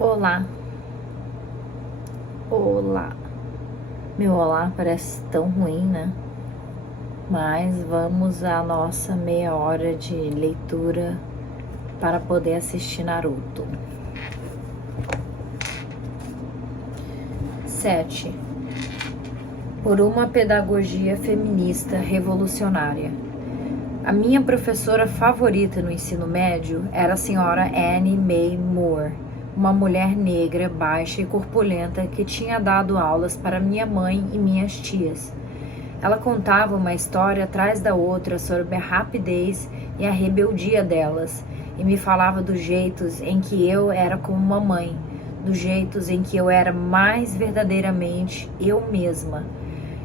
Olá, olá. Meu olá parece tão ruim, né? Mas vamos à nossa meia hora de leitura para poder assistir Naruto. 7. Por uma pedagogia feminista revolucionária. A minha professora favorita no ensino médio era a senhora Annie Mae Moore, uma mulher negra, baixa e corpulenta que tinha dado aulas para minha mãe e minhas tias. Ela contava uma história atrás da outra sobre a rapidez e a rebeldia delas, e me falava dos jeitos em que eu era como uma mãe, dos jeitos em que eu era mais verdadeiramente eu mesma.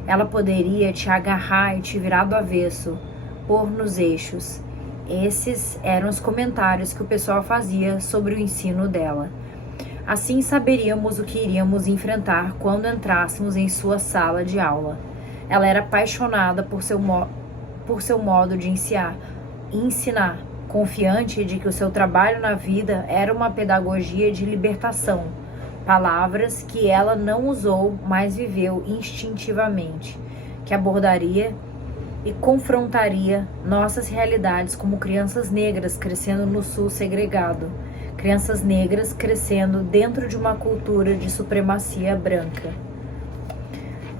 Ela poderia te agarrar e te virar do avesso, pôr nos eixos. Esses eram os comentários que o pessoal fazia sobre o ensino dela. Assim saberíamos o que iríamos enfrentar quando entrássemos em sua sala de aula. Ela era apaixonada por seu modo de ensinar, confiante de que o seu trabalho na vida era uma pedagogia de libertação, palavras que ela não usou, mas viveu instintivamente, que abordaria e confrontaria nossas realidades como crianças negras crescendo no sul segregado, crianças negras crescendo dentro de uma cultura de supremacia branca.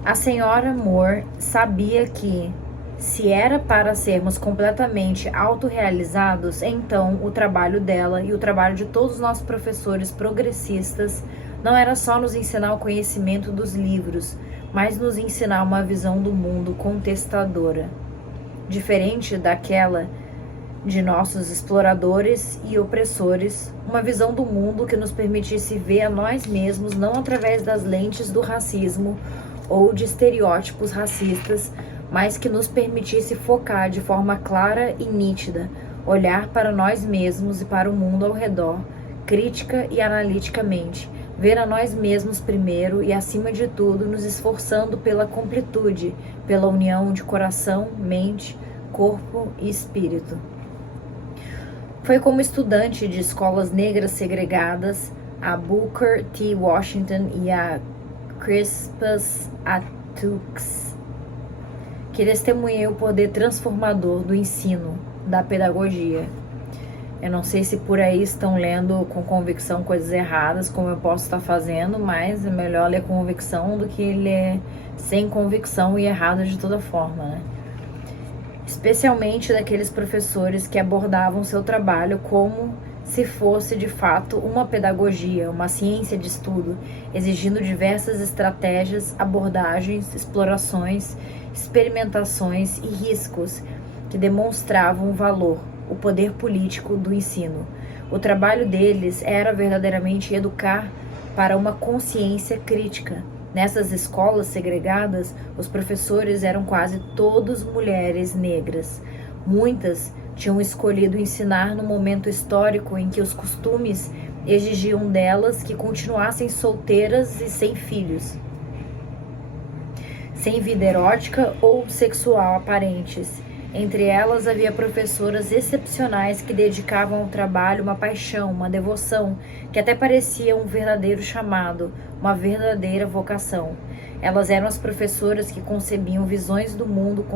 A senhora Moore sabia que, se era para sermos completamente autorrealizados, então o trabalho dela e o trabalho de todos os nossos professores progressistas não era só nos ensinar o conhecimento dos livros, mas nos ensinar uma visão do mundo contestadora, diferente daquela de nossos exploradores e opressores, uma visão do mundo que nos permitisse ver a nós mesmos não através das lentes do racismo ou de estereótipos racistas, mas que nos permitisse focar de forma clara e nítida, olhar para nós mesmos e para o mundo ao redor, crítica e analiticamente, ver a nós mesmos primeiro e, acima de tudo, nos esforçando pela completude, pela união de coração, mente, corpo e espírito. Foi como estudante de escolas negras segregadas, a Booker T. Washington e a Crispus Attucks, que testemunhei o poder transformador do ensino, da pedagogia. Eu não sei se por aí estão lendo com convicção coisas erradas, como eu posso estar fazendo, mas é melhor ler com convicção do que ler sem convicção e errado de toda forma, né? Especialmente daqueles professores que abordavam seu trabalho como se fosse de fato uma pedagogia, uma ciência de estudo, exigindo diversas estratégias, abordagens, explorações, experimentações e riscos que demonstravam o valor, o poder político do ensino. O trabalho deles era verdadeiramente educar para uma consciência crítica. Nessas escolas segregadas, os professores eram quase todos mulheres negras. Muitas tinham escolhido ensinar no momento histórico em que os costumes exigiam delas que continuassem solteiras e sem filhos, sem vida erótica ou sexual aparentes. Entre elas havia professoras excepcionais que dedicavam ao trabalho uma paixão, uma devoção, que até parecia um verdadeiro chamado, uma verdadeira vocação. Elas eram as professoras que concebiam visões do mundo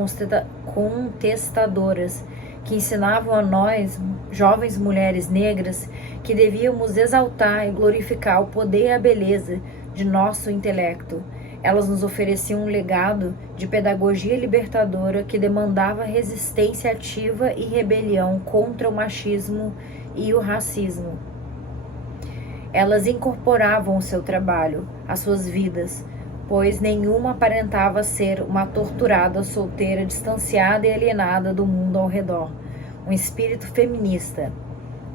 contestadoras, que ensinavam a nós, jovens mulheres negras, que devíamos exaltar e glorificar o poder e a beleza de nosso intelecto. Elas nos ofereciam um legado de pedagogia libertadora que demandava resistência ativa e rebelião contra o machismo e o racismo. Elas incorporavam o seu trabalho, as suas vidas, pois nenhuma aparentava ser uma torturada solteira, distanciada e alienada do mundo ao redor. Um espírito feminista.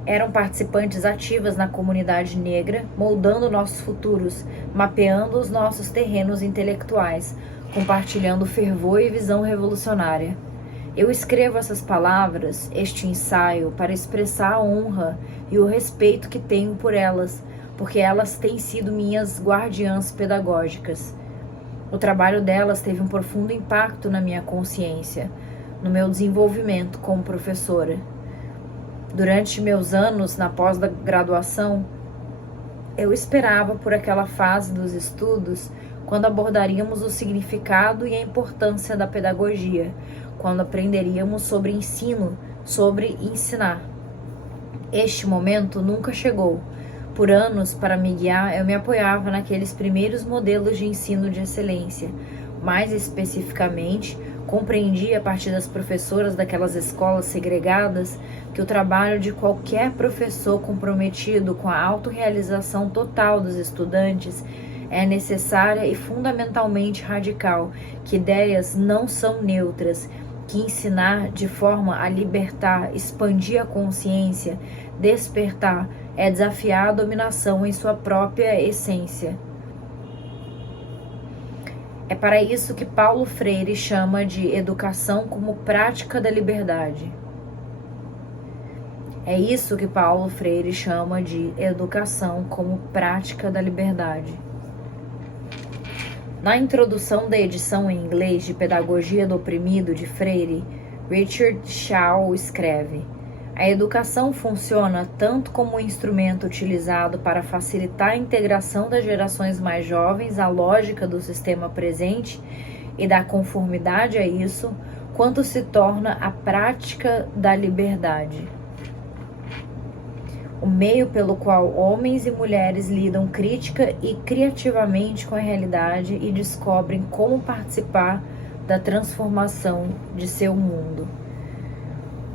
Eram participantes ativas na comunidade negra, moldando nossos futuros, mapeando os nossos terrenos intelectuais, compartilhando fervor e visão revolucionária. Eu escrevo essas palavras, este ensaio, para expressar a honra e o respeito que tenho por elas, porque elas têm sido minhas guardiãs pedagógicas. O trabalho delas teve um profundo impacto na minha consciência, no meu desenvolvimento como professora. Durante meus anos na pós-graduação, Eu esperava por aquela fase dos estudos, quando abordaríamos o significado e a importância da pedagogia, quando aprenderíamos sobre ensino, sobre ensinar. Este momento nunca chegou. Por anos, para me guiar, eu me apoiava naqueles primeiros modelos de ensino de excelência. Mais especificamente, compreendi a partir das professoras daquelas escolas segregadas que o trabalho de qualquer professor comprometido com a autorrealização total dos estudantes é necessária e fundamentalmente radical, que ideias não são neutras, que ensinar de forma a libertar, expandir a consciência, despertar, é desafiar a dominação em sua própria essência. É para isso que Paulo Freire chama de educação como prática da liberdade. É isso que Paulo Freire chama de educação como prática da liberdade. Na introdução da edição em inglês de Pedagogia do Oprimido de Freire, Richard Shaw escreve: a educação funciona tanto como um instrumento utilizado para facilitar a integração das gerações mais jovens à lógica do sistema presente e da conformidade a isso, quanto se torna a prática da liberdade. O meio pelo qual homens e mulheres lidam crítica e criativamente com a realidade e descobrem como participar da transformação de seu mundo.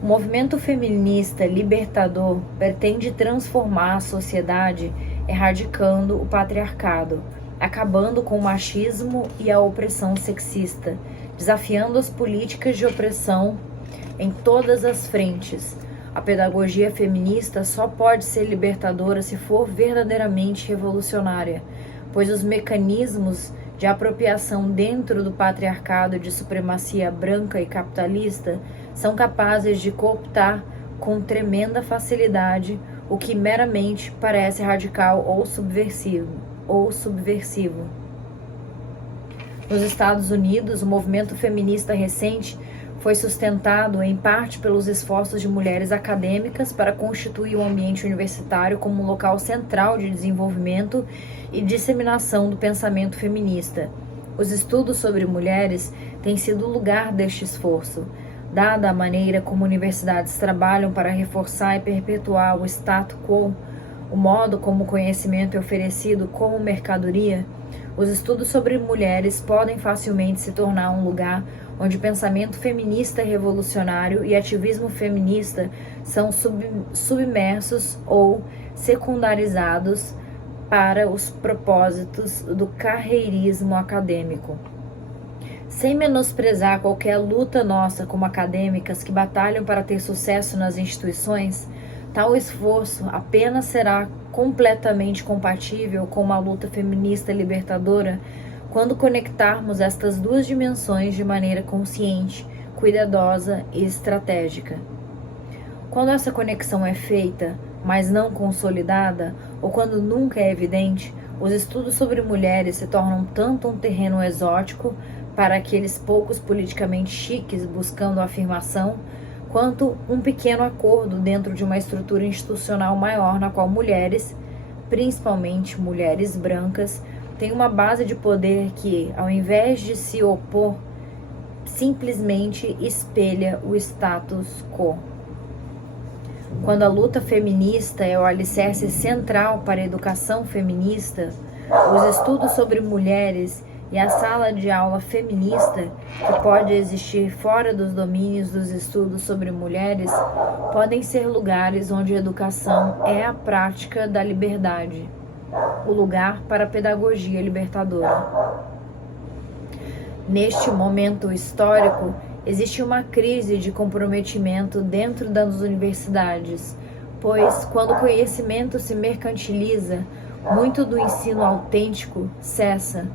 O movimento feminista libertador pretende transformar a sociedade erradicando o patriarcado, acabando com o machismo e a opressão sexista, desafiando as políticas de opressão em todas as frentes. A pedagogia feminista só pode ser libertadora se for verdadeiramente revolucionária, pois os mecanismos de apropriação dentro do patriarcado de supremacia branca e capitalista são capazes de cooptar com tremenda facilidade o que meramente parece radical ou subversivo. Nos Estados Unidos, o movimento feminista recente foi sustentado em parte pelos esforços de mulheres acadêmicas para constituir o ambiente universitário como um local central de desenvolvimento e disseminação do pensamento feminista. Os estudos sobre mulheres têm sido o lugar deste esforço. Dada a maneira como universidades trabalham para reforçar e perpetuar o status quo, o modo como o conhecimento é oferecido como mercadoria, os estudos sobre mulheres podem facilmente se tornar um lugar onde pensamento feminista revolucionário e ativismo feminista são submersos ou secundarizados para os propósitos do carreirismo acadêmico. Sem menosprezar qualquer luta nossa como acadêmicas que batalham para ter sucesso nas instituições, tal esforço apenas será completamente compatível com uma luta feminista libertadora quando conectarmos estas duas dimensões de maneira consciente, cuidadosa e estratégica. Quando essa conexão é feita, mas não consolidada, ou quando nunca é evidente, os estudos sobre mulheres se tornam tanto um terreno exótico para aqueles poucos politicamente chiques buscando a afirmação, quanto um pequeno acordo dentro de uma estrutura institucional maior na qual mulheres, principalmente mulheres brancas, têm uma base de poder que, ao invés de se opor, simplesmente espelha o status quo. Quando a luta feminista é o alicerce central para a educação feminista, os estudos sobre mulheres e a sala de aula feminista, que pode existir fora dos domínios dos estudos sobre mulheres, podem ser lugares onde a educação é a prática da liberdade, o lugar para a pedagogia libertadora. Neste momento histórico, existe uma crise de comprometimento dentro das universidades, pois, quando o conhecimento se mercantiliza, muito do ensino autêntico cessa.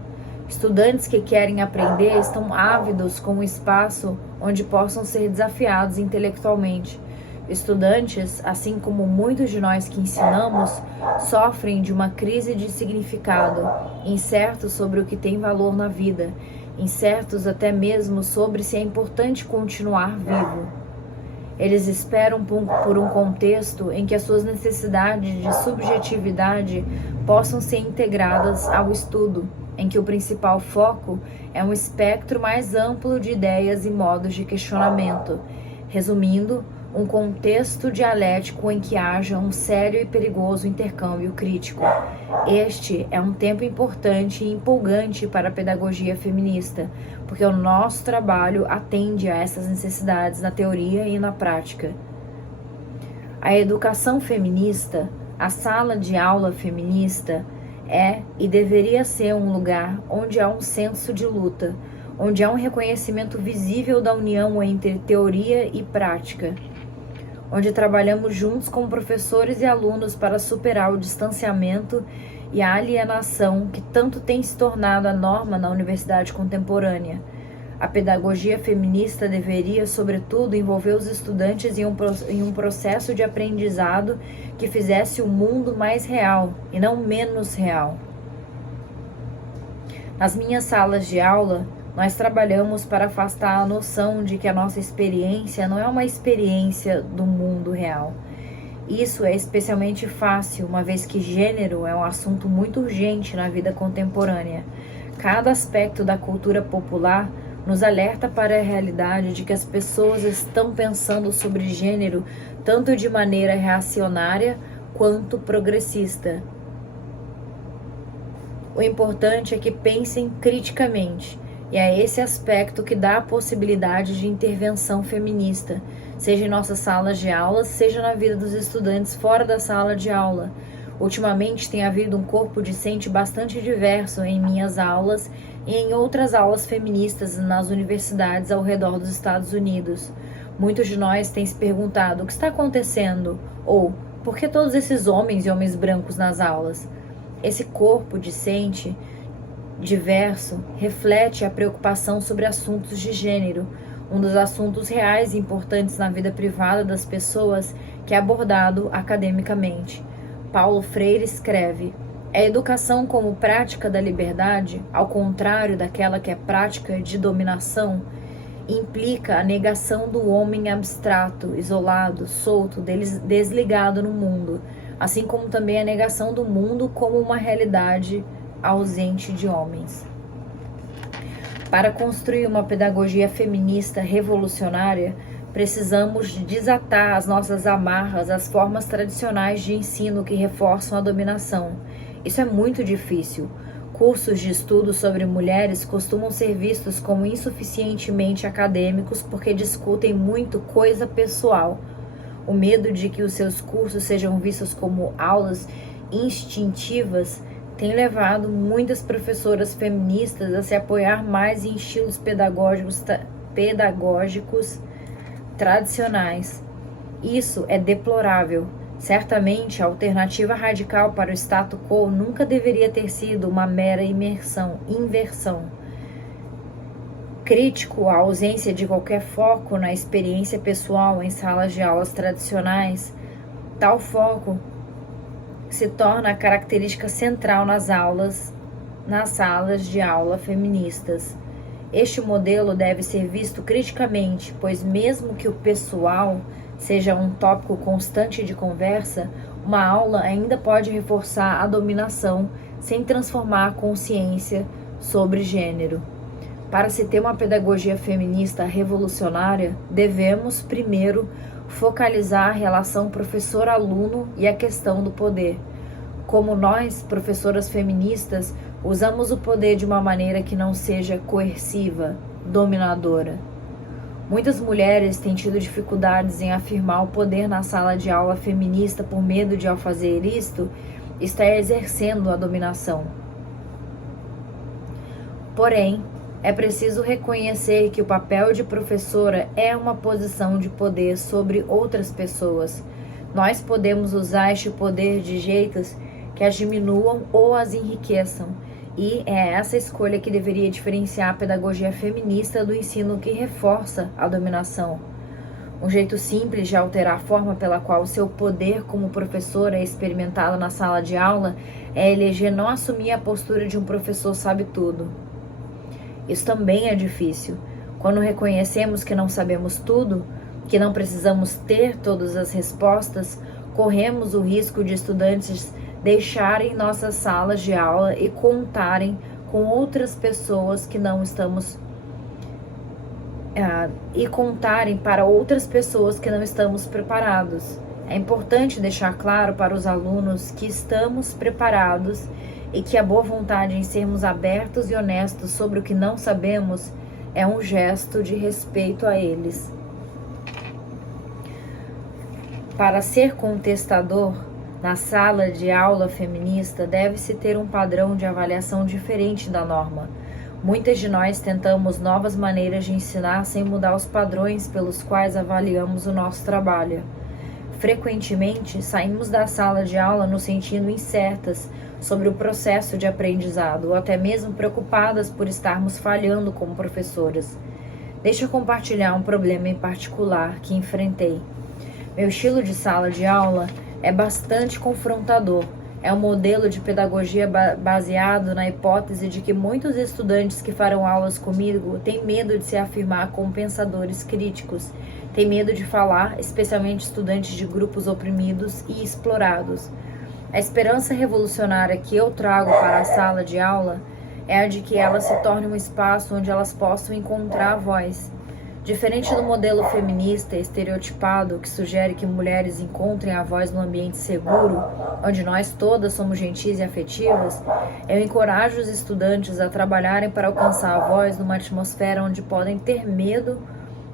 Estudantes que querem aprender estão ávidos com um espaço onde possam ser desafiados intelectualmente. Estudantes, assim como muitos de nós que ensinamos, sofrem de uma crise de significado, incertos sobre o que tem valor na vida, incertos até mesmo sobre se é importante continuar vivo. Eles esperam por um contexto em que as suas necessidades de subjetividade possam ser integradas ao estudo, em que o principal foco é um espectro mais amplo de ideias e modos de questionamento, resumindo, um contexto dialético em que haja um sério e perigoso intercâmbio crítico. Este é um tempo importante e empolgante para a pedagogia feminista, porque o nosso trabalho atende a essas necessidades na teoria e na prática. A educação feminista, a sala de aula feminista, é e deveria ser um lugar onde há um senso de luta, onde há um reconhecimento visível da união entre teoria e prática, onde trabalhamos juntos como professores e alunos para superar o distanciamento e a alienação que tanto tem se tornado a norma na universidade contemporânea. A pedagogia feminista deveria, sobretudo, envolver os estudantes em um processo de aprendizado que fizesse o mundo mais real e não menos real. Nas minhas salas de aula, nós trabalhamos para afastar a noção de que a nossa experiência não é uma experiência do mundo real. Isso é especialmente fácil, uma vez que gênero é um assunto muito urgente na vida contemporânea. Cada aspecto da cultura popular nos alerta para a realidade de que as pessoas estão pensando sobre gênero tanto de maneira reacionária quanto progressista. O importante é que pensem criticamente. E é esse aspecto que dá a possibilidade de intervenção feminista, seja em nossas salas de aula, seja na vida dos estudantes fora da sala de aula. Ultimamente tem havido um corpo discente bastante diverso em minhas aulas e em outras aulas feministas nas universidades ao redor dos Estados Unidos. Muitos de nós têm se perguntado o que está acontecendo, ou por que todos esses homens e homens brancos nas aulas? Esse corpo discente diverso reflete a preocupação sobre assuntos de gênero, um dos assuntos reais e importantes na vida privada das pessoas que é abordado academicamente. Paulo Freire escreve: a educação como prática da liberdade, ao contrário daquela que é prática de dominação, implica a negação do homem abstrato, isolado, solto, desligado no mundo, assim como também a negação do mundo como uma realidade ausente de homens. Para construir uma pedagogia feminista revolucionária, precisamos desatar as nossas amarras às formas tradicionais de ensino que reforçam a dominação. Isso é muito difícil. Cursos de estudo sobre mulheres costumam ser vistos como insuficientemente acadêmicos porque discutem muito coisa pessoal. O medo de que os seus cursos sejam vistos como aulas instintivas tem levado muitas professoras feministas a se apoiar mais em estilos pedagógicos tradicionais. Isso é deplorável. Certamente, a alternativa radical para o status quo nunca deveria ter sido uma mera inversão. Crítico à ausência de qualquer foco na experiência pessoal em salas de aulas tradicionais, tal foco se torna a característica central nas salas de aula feministas. Este modelo deve ser visto criticamente, pois mesmo que o pessoal seja um tópico constante de conversa, uma aula ainda pode reforçar a dominação sem transformar a consciência sobre gênero. Para se ter uma pedagogia feminista revolucionária, devemos, primeiro, focalizar a relação professor-aluno e a questão do poder. Como nós, professoras feministas, usamos o poder de uma maneira que não seja coerciva, dominadora. Muitas mulheres têm tido dificuldades em afirmar o poder na sala de aula feminista por medo de, ao fazer isto, estar exercendo a dominação. Porém, é preciso reconhecer que o papel de professora é uma posição de poder sobre outras pessoas. Nós podemos usar este poder de jeitos que as diminuam ou as enriqueçam, e é essa escolha que deveria diferenciar a pedagogia feminista do ensino que reforça a dominação. Um jeito simples de alterar a forma pela qual o seu poder como professora é experimentado na sala de aula é eleger não assumir a postura de um professor sabe-tudo. Isso também é difícil. Quando reconhecemos que não sabemos tudo, que não precisamos ter todas as respostas, corremos o risco de estudantes deixarem nossas salas de aula e contarem com outras pessoas que não estamos e contarem para outras pessoas que não estamos preparados. É importante deixar claro para os alunos que estamos preparados e que a boa vontade em sermos abertos e honestos sobre o que não sabemos é um gesto de respeito a eles. Para ser contestador, na sala de aula feminista, deve-se ter um padrão de avaliação diferente da norma. Muitas de nós tentamos novas maneiras de ensinar sem mudar os padrões pelos quais avaliamos o nosso trabalho. Frequentemente, saímos da sala de aula nos sentindo incertas sobre o processo de aprendizado, ou até mesmo preocupadas por estarmos falhando como professoras. Deixa eu compartilhar um problema em particular que enfrentei. Meu estilo de sala de aula é bastante confrontador. É um modelo de pedagogia baseado na hipótese de que muitos estudantes que farão aulas comigo têm medo de se afirmar como pensadores críticos, têm medo de falar, especialmente estudantes de grupos oprimidos e explorados. A esperança revolucionária que eu trago para a sala de aula é a de que ela se torne um espaço onde elas possam encontrar a voz. Diferente do modelo feminista estereotipado que sugere que mulheres encontrem a voz num ambiente seguro, onde nós todas somos gentis e afetivas, eu encorajo os estudantes a trabalharem para alcançar a voz numa atmosfera onde podem ter medo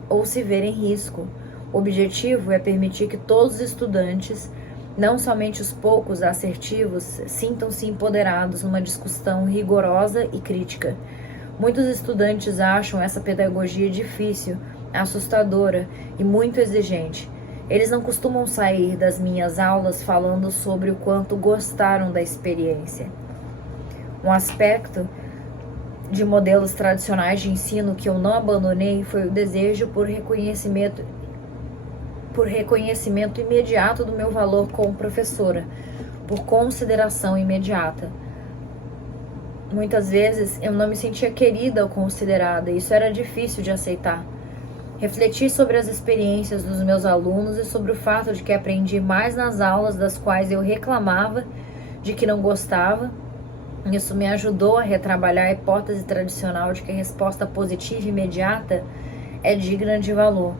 ou se ver em risco. O objetivo é permitir que todos os estudantes, não somente os poucos assertivos, sintam-se empoderados numa discussão rigorosa e crítica. Muitos estudantes acham essa pedagogia difícil, assustadora e muito exigente. Eles não costumam sair das minhas aulas falando sobre o quanto gostaram da experiência. Um aspecto de modelos tradicionais de ensino que eu não abandonei foi o desejo por reconhecimento imediato do meu valor como professora, por consideração imediata. Muitas vezes eu não me sentia querida ou considerada, e isso era difícil de aceitar. Refleti sobre as experiências dos meus alunos e sobre o fato de que aprendi mais nas aulas das quais eu reclamava de que não gostava. Isso me ajudou a retrabalhar a hipótese tradicional de que a resposta positiva e imediata é digna de valor.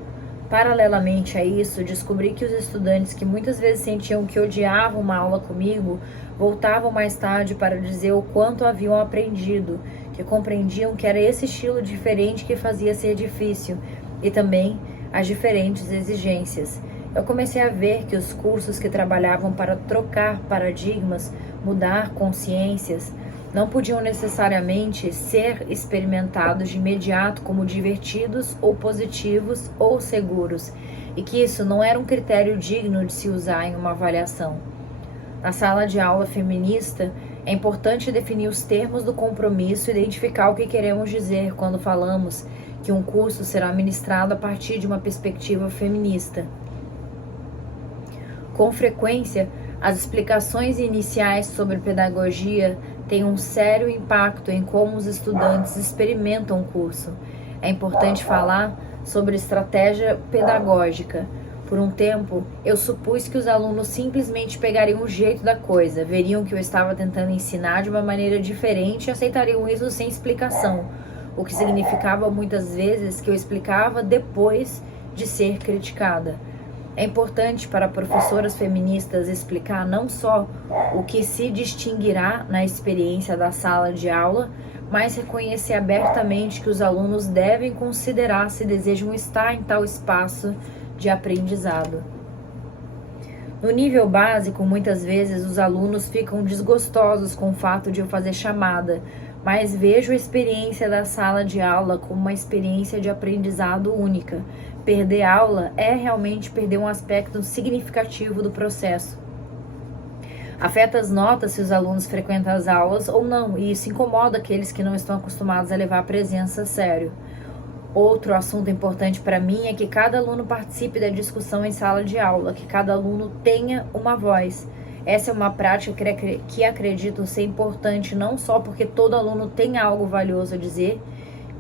Paralelamente a isso, descobri que os estudantes que muitas vezes sentiam que odiavam uma aula comigo voltavam mais tarde para dizer o quanto haviam aprendido, que compreendiam que era esse estilo diferente que fazia ser difícil, e também as diferentes exigências. Eu comecei a ver que os cursos que trabalhavam para trocar paradigmas, mudar consciências, não podiam necessariamente ser experimentados de imediato como divertidos ou positivos ou seguros, e que isso não era um critério digno de se usar em uma avaliação. Na sala de aula feminista, é importante definir os termos do compromisso e identificar o que queremos dizer quando falamos que um curso será ministrado a partir de uma perspectiva feminista. Com frequência, as explicações iniciais sobre pedagogia têm um sério impacto em como os estudantes experimentam o curso. É importante falar sobre estratégia pedagógica. Por um tempo, eu supus que os alunos simplesmente pegariam o jeito da coisa, veriam que eu estava tentando ensinar de uma maneira diferente e aceitariam isso sem explicação, o que significava muitas vezes que eu explicava depois de ser criticada. É importante para professoras feministas explicar não só o que se distinguirá na experiência da sala de aula, mas reconhecer abertamente que os alunos devem considerar se desejam estar em tal espaço de aprendizado. No nível básico, muitas vezes os alunos ficam desgostosos com o fato de eu fazer chamada, mas vejo a experiência da sala de aula como uma experiência de aprendizado única. Perder aula é realmente perder um aspecto significativo do processo. Afeta as notas se os alunos frequentam as aulas ou não, e isso incomoda aqueles que não estão acostumados a levar a presença a sério. Outro assunto importante para mim é que cada aluno participe da discussão em sala de aula, que cada aluno tenha uma voz. Essa é uma prática que acredito ser importante não só porque todo aluno tem algo valioso a dizer,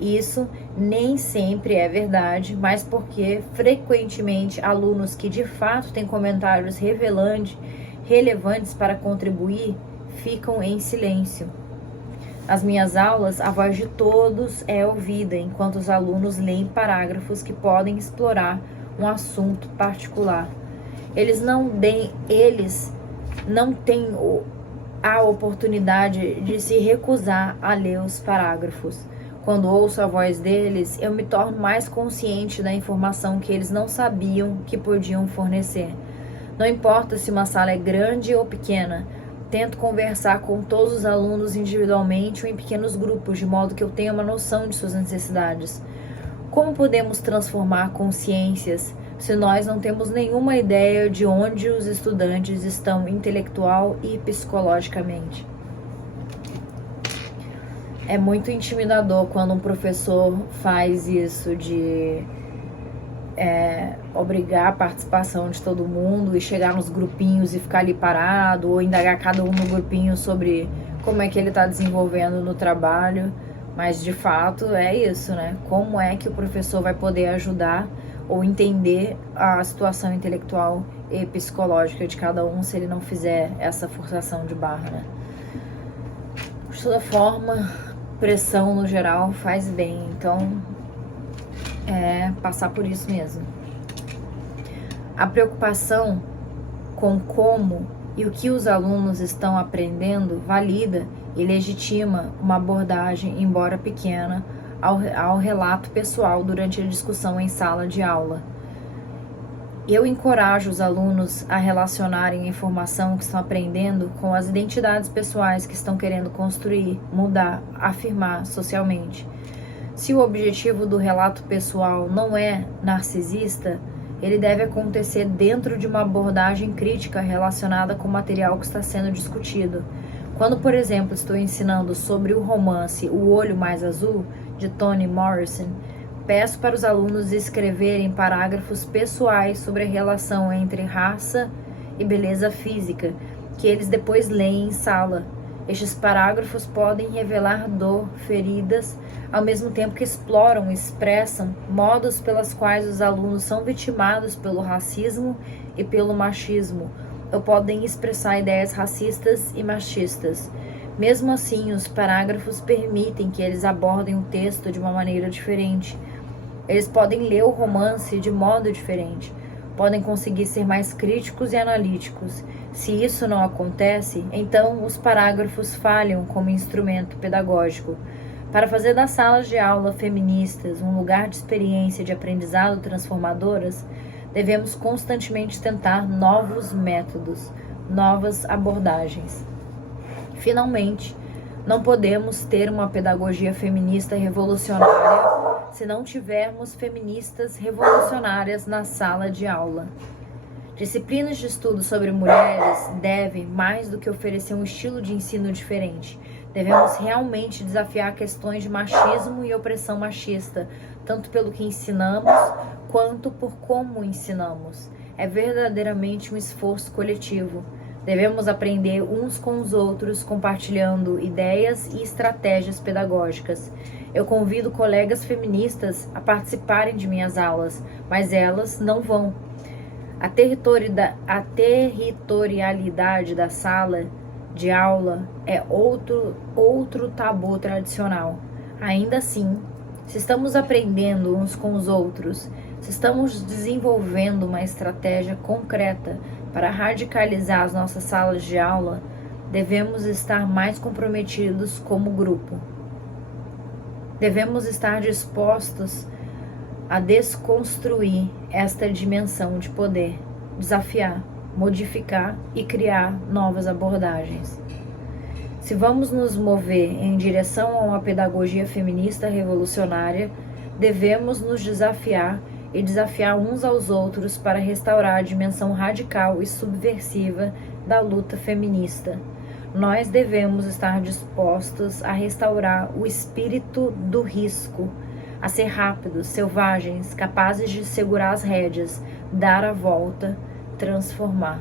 isso nem sempre é verdade, mas porque frequentemente alunos que de fato têm comentários relevantes para contribuir ficam em silêncio. Nas minhas aulas, a voz de todos é ouvida, enquanto os alunos leem parágrafos que podem explorar um assunto particular. Eles não têm a oportunidade de se recusar a ler os parágrafos. Quando ouço a voz deles, eu me torno mais consciente da informação que eles não sabiam que podiam fornecer. Não importa se uma sala é grande ou pequena, tento conversar com todos os alunos individualmente ou em pequenos grupos, de modo que eu tenha uma noção de suas necessidades. Como podemos transformar consciências se nós não temos nenhuma ideia de onde os estudantes estão intelectual e psicologicamente? É muito intimidador quando um professor faz isso de obrigar a participação de todo mundo e chegar nos grupinhos e ficar ali parado, ou indagar cada um no grupinho sobre como é que ele está desenvolvendo no trabalho. Mas de fato é isso, né? Como é que o professor vai poder ajudar ou entender a situação intelectual e psicológica de cada um se ele não fizer essa forçação de barra, né? De toda forma, pressão no geral faz bem, então passar por isso mesmo. A preocupação com como e o que os alunos estão aprendendo valida e legitima uma abordagem, embora pequena, ao relato pessoal durante a discussão em sala de aula. Eu encorajo os alunos a relacionarem a informação que estão aprendendo com as identidades pessoais que estão querendo construir, mudar, afirmar socialmente. Se o objetivo do relato pessoal não é narcisista, ele deve acontecer dentro de uma abordagem crítica relacionada com o material que está sendo discutido. Quando, por exemplo, estou ensinando sobre o romance O Olho Mais Azul, de Toni Morrison, peço para os alunos escreverem parágrafos pessoais sobre a relação entre raça e beleza física, que eles depois leem em sala. Estes parágrafos podem revelar dor, feridas, ao mesmo tempo que exploram e expressam modos pelas quais os alunos são vitimados pelo racismo e pelo machismo, ou podem expressar ideias racistas e machistas. Mesmo assim, os parágrafos permitem que eles abordem o texto de uma maneira diferente. Eles podem ler o romance de modo diferente, podem conseguir ser mais críticos e analíticos. Se isso não acontece, então os parágrafos falham como instrumento pedagógico. Para fazer das salas de aula feministas um lugar de experiência de aprendizado transformadoras, devemos constantemente tentar novos métodos, novas abordagens. Finalmente, não podemos ter uma pedagogia feminista revolucionária se não tivermos feministas revolucionárias na sala de aula. Disciplinas de estudo sobre mulheres devem, mais do que oferecer um estilo de ensino diferente, devemos realmente desafiar questões de machismo e opressão machista, tanto pelo que ensinamos, quanto por como ensinamos. É verdadeiramente um esforço coletivo. Devemos aprender uns com os outros, compartilhando ideias e estratégias pedagógicas. Eu convido colegas feministas a participarem de minhas aulas, mas elas não vão. A territorialidade da sala de aula é outro tabu tradicional. Ainda assim, se estamos aprendendo uns com os outros, se estamos desenvolvendo uma estratégia concreta para radicalizar as nossas salas de aula, devemos estar mais comprometidos como grupo. Devemos estar dispostos a desconstruir esta dimensão de poder, desafiar, modificar e criar novas abordagens. Se vamos nos mover em direção a uma pedagogia feminista revolucionária, devemos nos desafiar e desafiar uns aos outros para restaurar a dimensão radical e subversiva da luta feminista. Nós devemos estar dispostos a restaurar o espírito do risco, a ser rápidos, selvagens, capazes de segurar as rédeas, dar a volta, transformar.